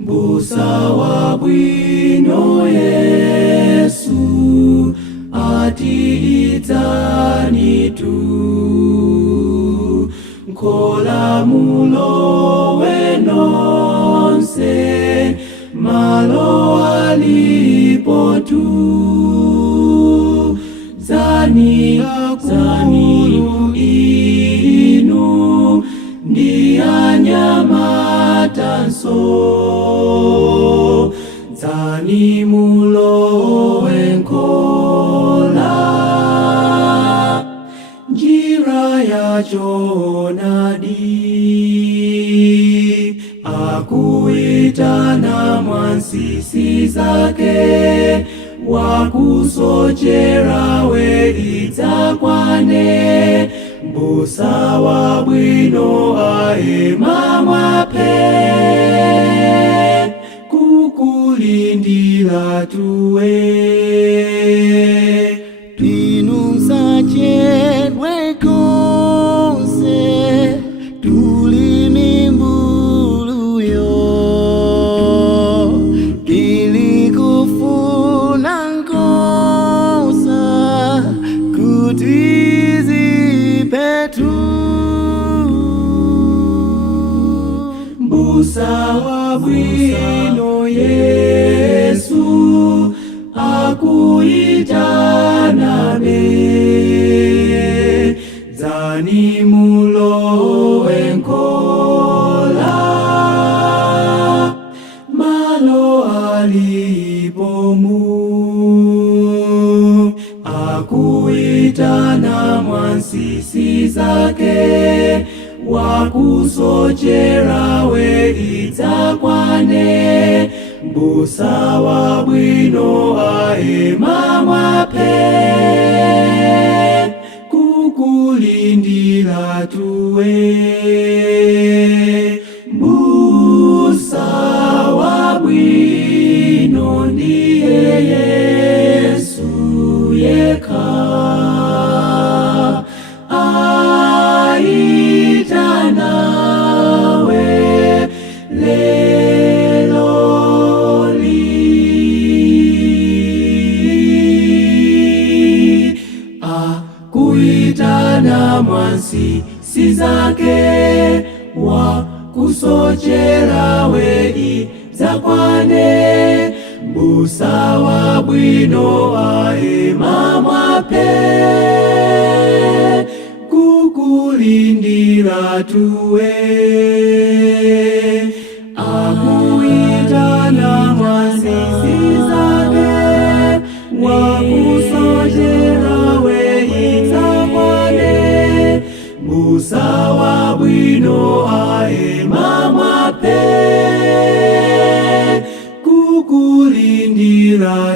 Mbusa wa bwino Yesu atiitanitu, nkola mulowe nonse malo alipo tu. Zani inu ndiyanyamatanso, zani mulowe nkola njira ya jonadi, akuitana mwansisi zake, wakusochera we idzakwane. Mbusa wa bwino aema mwape, kukulindira tuwe. Tinusachedwe konse, tulini mbuluyo, ili kufuna nkosa kutizipetu. Mbusa wa bwino Yesu akuitana be, zani mulowe nkola malo alipo mu, akuitana mwansisi zake, wakusochera we idzakwane. Mbusa wa bwino aema mwape, kukulindira tuwe. Mbusa wa bwino ndiye Yesu yeka, aitanawe lelo li, akuitana mwansisi zake, wakusochera we idzakwane. Mbusa wa bwino aema mwape, kukulindira tuwe. Akuitana mwansisi zake, wakusochera we idzakwane. Mbusa wa bwino aema mwape, kukulindira